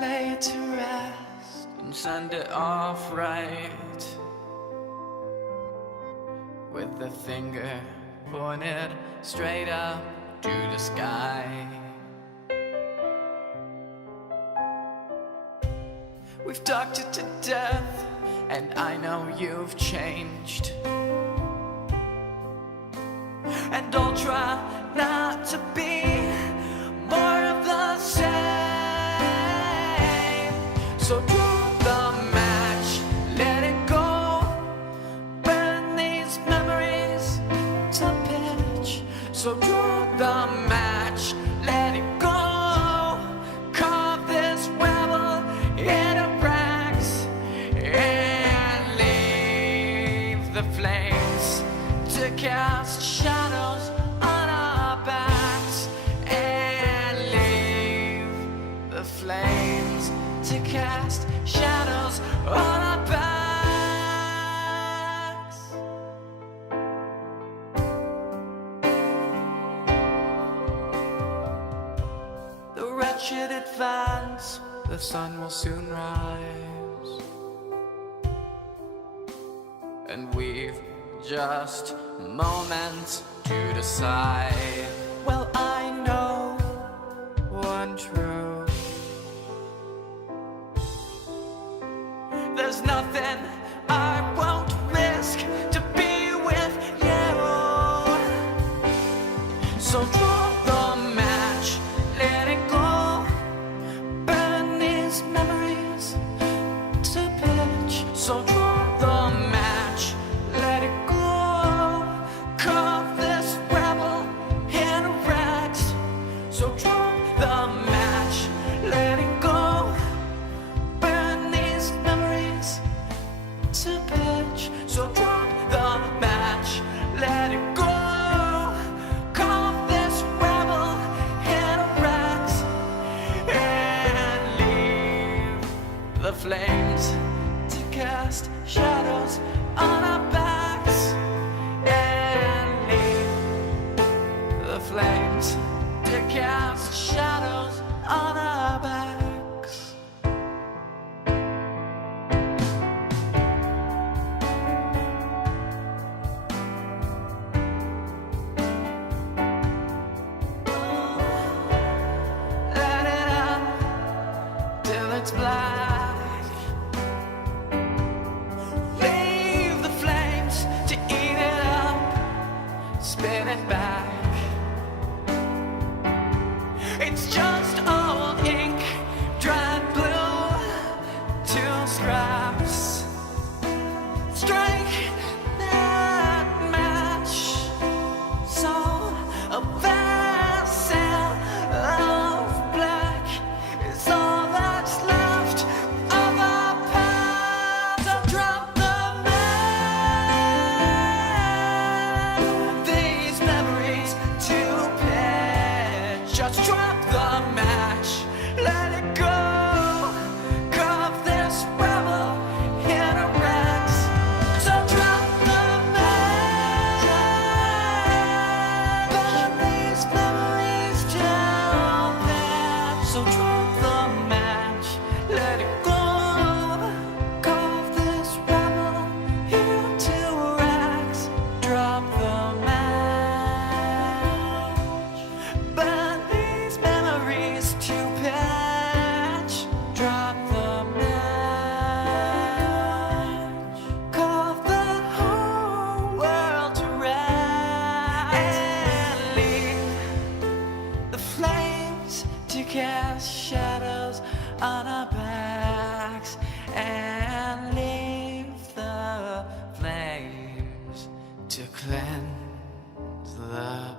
lay it to rest and send it off right, with the finger pointed straight up to the sky. We've talked it to death, and I know you've changed, and I'll try not to be more of the same. So draw the match, let it go, burn these memories to pitch. So draw the match, let it go, carve this rebel into rags, and leave the flames to cast shadows on our backs, and leave the flames to cast shadows on our backs. The wretched advance, the sun will soon rise, and we've just moments to decide. Well, I know one truth: there's nothing I won't risk to be with you. So draw the match, let it go, burn these memories to pitch. So draw the match, let it go, carve this rebel in rags. So draw the match, let it go, burn these memories to pitch. So drop the match, let it go, carve this rebel in rags, and leave the flames to cast shadows on our backs, and leave the flames to cast shadows on our backs. Let it up till it's black. Leave the flames to eat it up, spin it back. It's just old ink, dried blue, two scraps. Strike that match, so a vessel of black is all that's left of our past. So drop the match, these memories to pitch. Just drop the match, let it go, carve this rebel in a rags. So drop the match, burn these memories to pitch. So drop the match, let it go, carve this rebel into rags. Drop the match, burn these memories to patch. Drop the match, carve the whole world to rags, and leave the flames to cast shadows on our backs, and leave the flames to cleanse the